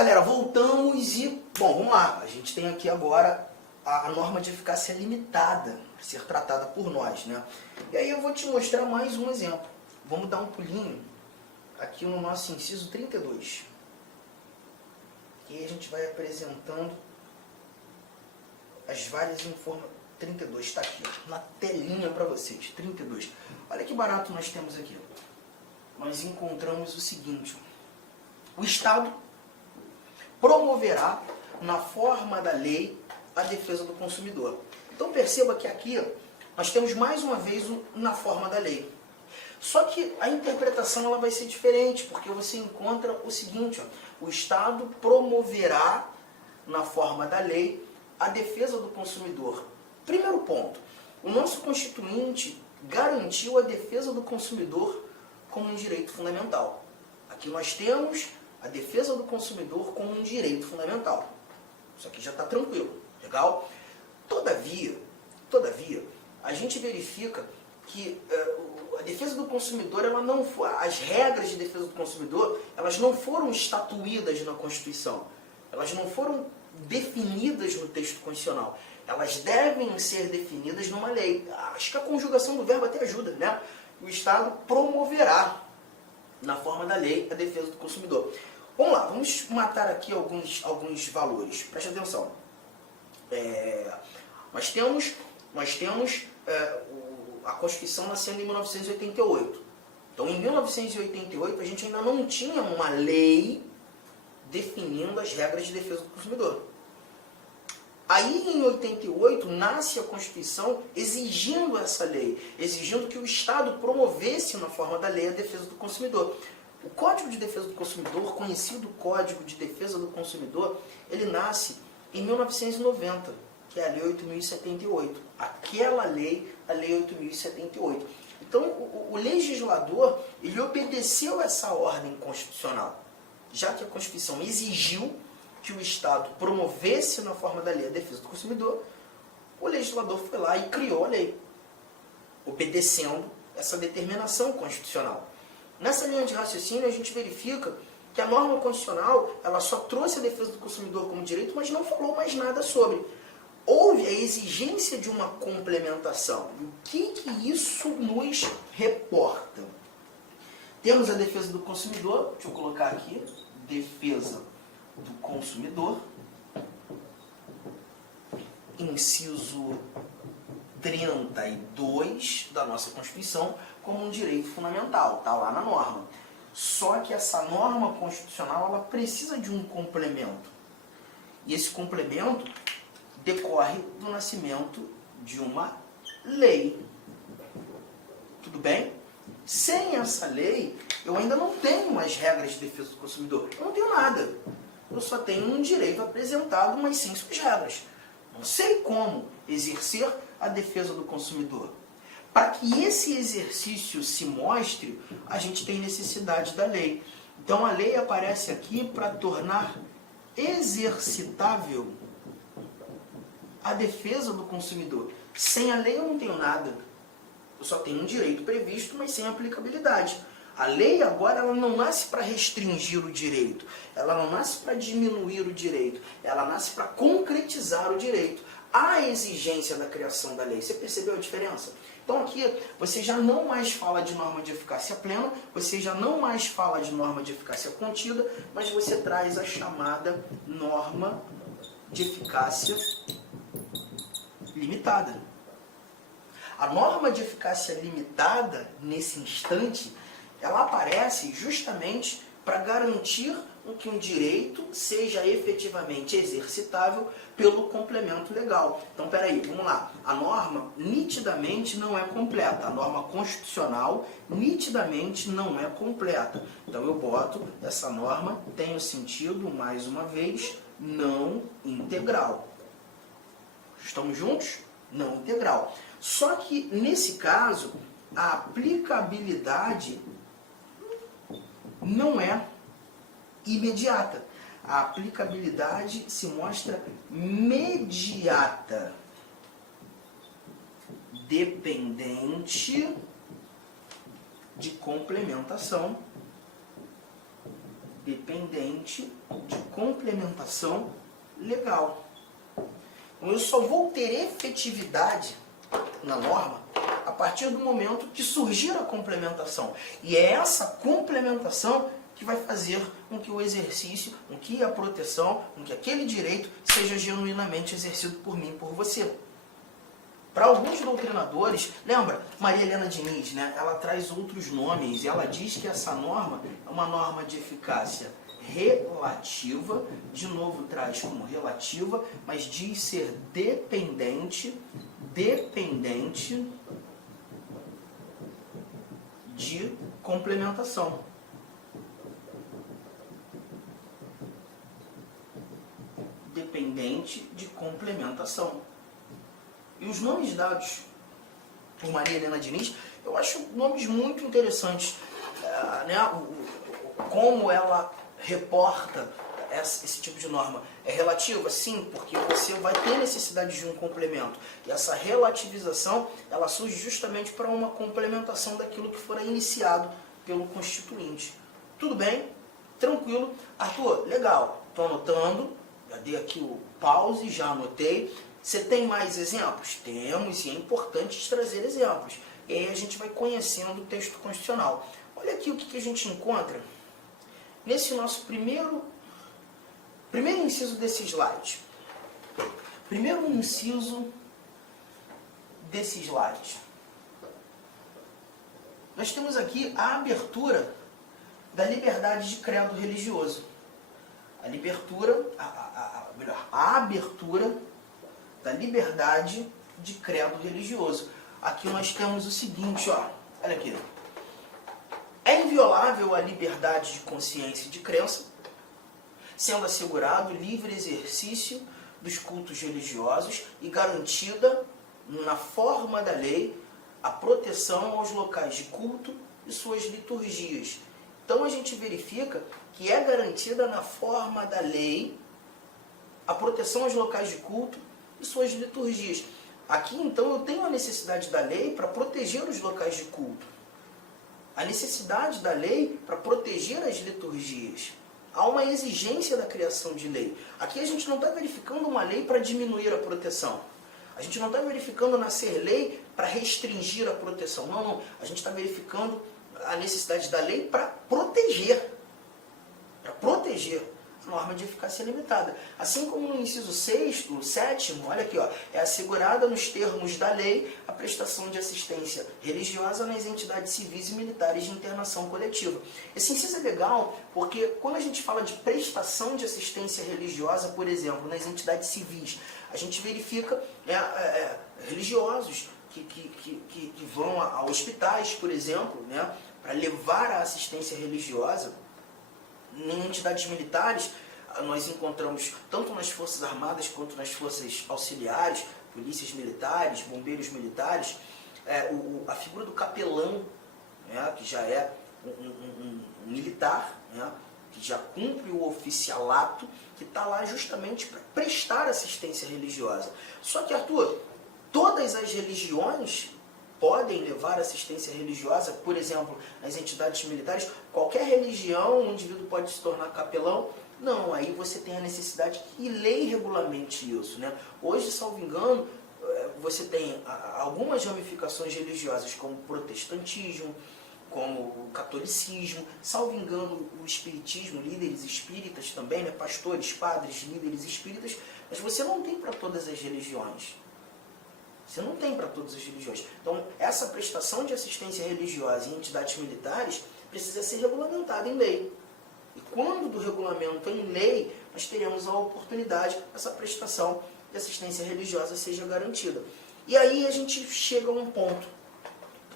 galera, voltamos e, bom, vamos lá. A gente tem aqui agora a norma de eficácia limitada a ser tratada por nós, né? E aí eu vou te mostrar mais um exemplo. Vamos dar um pulinho aqui no nosso inciso 32. E aí a gente vai apresentando as várias informações. 32 está aqui, ó, na telinha para vocês. 32. Olha que barato nós temos aqui. Nós encontramos o seguinte: o Estado promoverá, na forma da lei, a defesa do consumidor. Então perceba que aqui nós temos mais uma vez o na forma da lei. Só que a interpretação ela vai ser diferente, porque você encontra o seguinte: ó, o Estado promoverá, na forma da lei, a defesa do consumidor. Primeiro ponto, o nosso Constituinte garantiu a defesa do consumidor como um direito fundamental. Aqui nós temos a defesa do consumidor como um direito fundamental. Isso aqui já está tranquilo, legal? Todavia, a gente verifica que a defesa do consumidor, ela não foi, as regras de defesa do consumidor, elas não foram estatuídas na Constituição. Elas não foram definidas no texto constitucional. Elas devem ser definidas numa lei. Acho que a conjugação do verbo até ajuda, né? O Estado promoverá, na forma da lei, a defesa do consumidor. Vamos lá, vamos matar aqui alguns valores. Preste atenção. Nós temos a Constituição nascendo em 1988. Então, em 1988, a gente ainda não tinha uma lei definindo as regras de defesa do consumidor. Aí, em 88, nasce a Constituição exigindo essa lei, exigindo que o Estado promovesse, na forma da lei, a defesa do consumidor. O Código de Defesa do Consumidor, conhecido Código de Defesa do Consumidor, ele nasce em 1990, que é a Lei 8.078. Aquela lei, a Lei 8.078. Então, o legislador, ele obedeceu essa ordem constitucional, já que a Constituição exigiu que o Estado promovesse, na forma da lei, a defesa do consumidor, o legislador foi lá e criou a lei, obedecendo essa determinação constitucional. Nessa linha de raciocínio, a gente verifica que a norma constitucional, ela só trouxe a defesa do consumidor como direito, mas não falou mais nada sobre. Houve a exigência de uma complementação. E o que isso nos reporta? Temos a defesa do consumidor, deixa eu colocar aqui, defesa do consumidor, inciso 32 da nossa Constituição, como um direito fundamental, está lá na norma. Só que essa norma constitucional, ela precisa de um complemento. E esse complemento decorre do nascimento de uma lei. Tudo bem? Sem essa lei, eu ainda não tenho as regras de defesa do consumidor. Eu não tenho nada. Eu só tenho um direito apresentado, mas sem suas regras. Não sei como exercer a defesa do consumidor. Para que esse exercício se mostre, a gente tem necessidade da lei. Então a lei aparece aqui para tornar exercitável a defesa do consumidor. Sem a lei eu não tenho nada. Eu só tenho um direito previsto, mas sem aplicabilidade. A lei agora ela não nasce para restringir o direito, ela não nasce para diminuir o direito, ela nasce para concretizar o direito. Há exigência da criação da lei. Você percebeu a diferença? Então aqui você já não mais fala de norma de eficácia plena, você já não mais fala de norma de eficácia contida, mas você traz a chamada norma de eficácia limitada. A norma de eficácia limitada, nesse instante, ela aparece justamente para garantir que um direito seja efetivamente exercitável pelo complemento legal. Então, peraí, vamos lá. A norma nitidamente não é completa. A norma constitucional nitidamente não é completa. Então, eu boto essa norma, tem o sentido, mais uma vez, não integral. Estamos juntos? Não integral. Só que, nesse caso, a aplicabilidade não é imediata. A aplicabilidade se mostra mediata, dependente de complementação dependente de complementação legal. Então, eu só vou ter efetividade na norma a partir do momento que surgir a complementação. E é essa complementação que vai fazer com que o exercício, com que a proteção, com que aquele direito seja genuinamente exercido por mim e por você. Para alguns doutrinadores, lembra, Maria Helena Diniz, né, ela traz outros nomes, e ela diz que essa norma é uma norma de eficácia relativa, de novo traz como relativa, mas diz ser dependente de complementação. Dependente de complementação. E os nomes dados por Maria Helena Diniz, eu acho nomes muito interessantes, né? Como ela reporta esse tipo de norma. É relativa? Sim, porque você vai ter necessidade de um complemento. E essa relativização, ela surge justamente para uma complementação daquilo que fora iniciado pelo constituinte. Tudo bem? Tranquilo? Arthur, legal. Estou anotando. Já dei aqui o pause, já anotei. Você tem mais exemplos? Temos, e é importante trazer exemplos. E aí a gente vai conhecendo o texto constitucional. Olha aqui o que a gente encontra nesse nosso primeiro inciso desse slide. Primeiro inciso desse slide. Nós temos aqui a abertura da liberdade de credo religioso. A abertura da liberdade de credo religioso. Aqui nós temos o seguinte, ó, olha aqui. É inviolável a liberdade de consciência e de crença, sendo assegurado o livre exercício dos cultos religiosos e garantida, na forma da lei, a proteção aos locais de culto e suas liturgias. Então a gente verifica que é garantida na forma da lei a proteção aos locais de culto e suas liturgias. Aqui então eu tenho a necessidade da lei para proteger os locais de culto. A necessidade da lei para proteger as liturgias. Há uma exigência da criação de lei. Aqui a gente não está verificando uma lei para diminuir a proteção. A gente não está verificando nascer lei para restringir a proteção. Não, não. A gente está verificando a necessidade da lei para proteger. Para proteger. Norma de eficácia limitada. Assim como no inciso 6º, 7º, olha aqui, ó, é assegurada nos termos da lei a prestação de assistência religiosa nas entidades civis e militares de internação coletiva. Esse inciso é legal porque quando a gente fala de prestação de assistência religiosa, por exemplo, nas entidades civis, a gente verifica religiosos que vão a hospitais, por exemplo, né, para levar a assistência religiosa. Em entidades militares, nós encontramos, tanto nas Forças Armadas quanto nas Forças Auxiliares, polícias militares, bombeiros militares, a figura do capelão, né, que já é um militar, né, que já cumpre o oficialato, que está lá justamente para prestar assistência religiosa. Só que, Arthur, todas as religiões podem levar assistência religiosa, por exemplo, nas entidades militares. Qualquer religião, um indivíduo pode se tornar capelão? Não, aí você tem a necessidade que lei regulamente isso, né? Hoje, salvo engano, você tem algumas ramificações religiosas, como o protestantismo, como o catolicismo, salvo engano, o espiritismo, líderes espíritas também, né? Pastores, padres, líderes espíritas, mas você não tem para todas as religiões. Você não tem para todas as religiões. Então, essa prestação de assistência religiosa em entidades militares precisa ser regulamentada em lei. E quando do regulamento em lei, nós teremos a oportunidade que essa prestação de assistência religiosa seja garantida. E aí a gente chega a um ponto.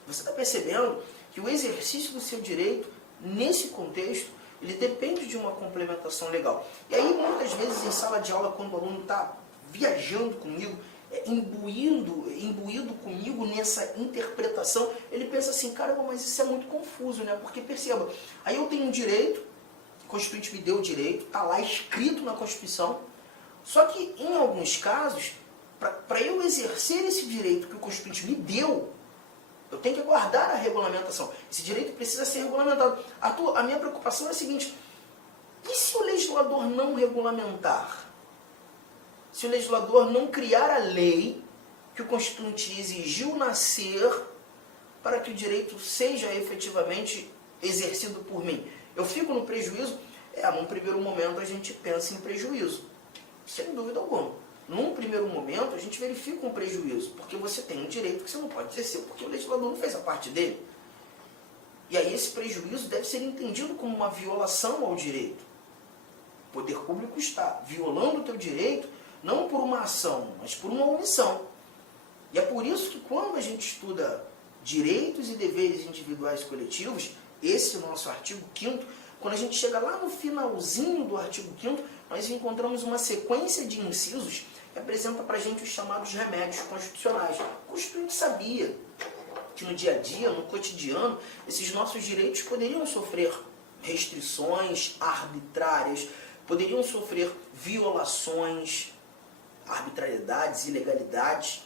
Você está percebendo que o exercício do seu direito, nesse contexto, ele depende de uma complementação legal. E aí, muitas vezes, em sala de aula, quando o aluno está viajando comigo, imbuído comigo nessa interpretação, ele pensa assim, caramba, mas isso é muito confuso, né? Porque perceba, aí eu tenho um direito, o Constituinte me deu o direito, está lá escrito na Constituição, só que em alguns casos, para eu exercer esse direito que o Constituinte me deu, eu tenho que aguardar a regulamentação. Esse direito precisa ser regulamentado. A minha preocupação é a seguinte, E se o legislador não regulamentar? Se o legislador não criar a lei que o Constituinte exigiu nascer para que o direito seja efetivamente exercido por mim? Eu fico no prejuízo? Num primeiro momento a gente pensa em prejuízo, sem dúvida alguma. Num primeiro momento a gente verifica um prejuízo, porque você tem um direito que você não pode exercer, porque o legislador não fez a parte dele. E aí esse prejuízo deve ser entendido como uma violação ao direito. O poder público está violando o teu direito, não por uma ação, mas por uma omissão. E é por isso que quando a gente estuda direitos e deveres individuais e coletivos, esse nosso artigo 5º, quando a gente chega lá no finalzinho do artigo 5º, nós encontramos uma sequência de incisos que apresenta para a gente os chamados remédios constitucionais. O Constituinte sabia que no dia a dia, no cotidiano, esses nossos direitos poderiam sofrer restrições arbitrárias, poderiam sofrer violações, arbitrariedades, ilegalidades.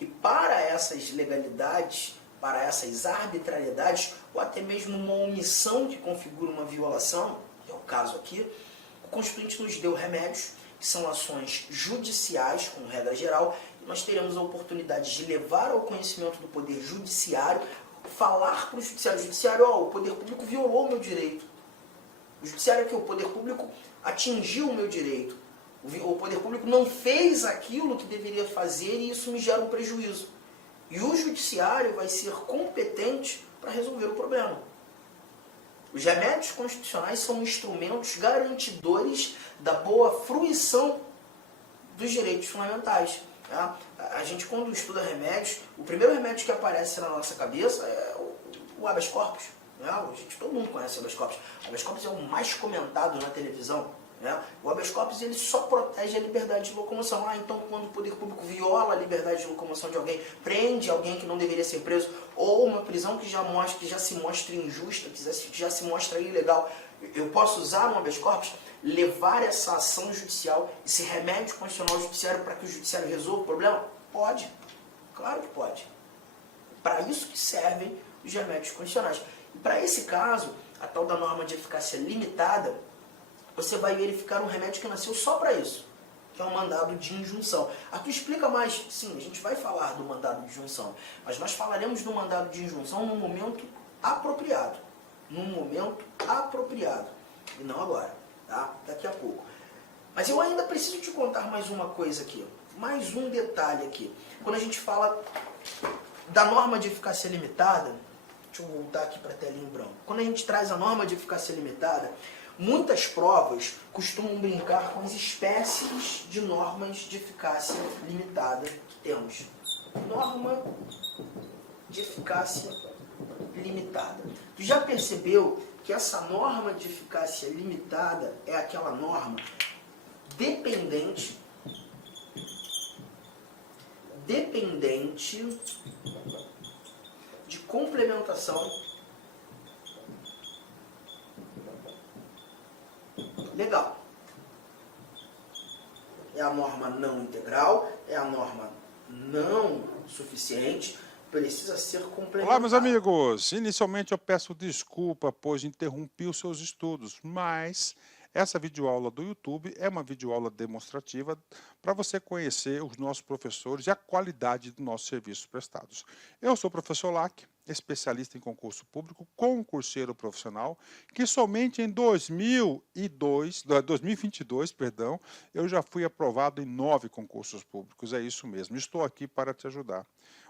E para essas ilegalidades, para essas arbitrariedades, ou até mesmo uma omissão que configura uma violação, que é o caso aqui, o Constituinte nos deu remédios, que são ações judiciais, como regra geral, e nós teremos a oportunidade de levar ao conhecimento do Poder Judiciário, falar para o Judiciário, o Poder Público violou o meu direito. O Judiciário aqui, o Poder Público atingiu o meu direito. O Poder Público não fez aquilo que deveria fazer e isso me gera um prejuízo. E o Judiciário vai ser competente para resolver o problema. Os remédios constitucionais são instrumentos garantidores da boa fruição dos direitos fundamentais. Tá? A gente, quando estuda remédios, o primeiro remédio que aparece na nossa cabeça é o habeas corpus. Né? Todo mundo conhece o habeas corpus. O habeas corpus é o mais comentado na televisão. Né? O habeas corpus ele só protege a liberdade de locomoção. Então quando o poder público viola a liberdade de locomoção de alguém, prende alguém que não deveria ser preso, ou uma prisão que já se mostra injusta, que já se mostra ilegal, eu posso usar um habeas corpus, levar essa ação judicial, esse remédio constitucional ao judiciário para que o judiciário resolva o problema? Pode, claro que pode. Para isso que servem os remédios constitucionais. E para esse caso, a tal da norma de eficácia limitada, você vai verificar um remédio que nasceu só para isso, que é o mandado de injunção. Aqui explica mais, sim, a gente vai falar do mandado de injunção, mas nós falaremos do mandado de injunção num momento apropriado. Num momento apropriado. E não agora, tá? Daqui a pouco. Mas eu ainda preciso te contar mais uma coisa aqui, mais um detalhe aqui. Quando a gente fala da norma de eficácia limitada, deixa eu voltar aqui para a telinha em branco. Quando a gente traz a norma de eficácia limitada, muitas provas costumam brincar com as espécies de normas de eficácia limitada que temos. Norma de eficácia limitada. Tu já percebeu que essa norma de eficácia limitada é aquela norma dependente de complementação legal. É a norma não integral, é a norma não suficiente, precisa ser complementada. Olá, meus amigos! Inicialmente eu peço desculpa, pois interrompi os seus estudos, mas essa videoaula do YouTube é uma videoaula demonstrativa para você conhecer os nossos professores e a qualidade dos nossos serviços prestados. Eu sou o professor Lac, especialista em concurso público, concurseiro profissional, que somente em 2022, eu já fui aprovado em 9 concursos públicos. É isso mesmo, estou aqui para te ajudar.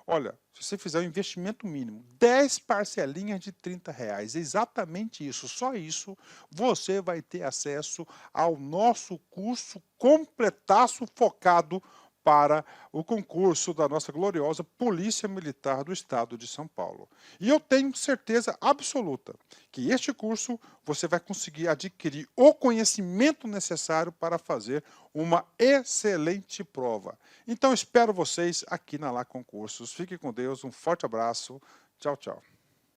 Olha, se você fizer um investimento mínimo, 10 parcelinhas de R$30, exatamente isso, só isso, você vai ter acesso ao nosso curso completaço focado para o concurso da nossa gloriosa Polícia Militar do Estado de São Paulo. E eu tenho certeza absoluta que este curso você vai conseguir adquirir o conhecimento necessário para fazer uma excelente prova. Então espero vocês aqui na Lá Concursos. Fiquem com Deus, um forte abraço, tchau, tchau.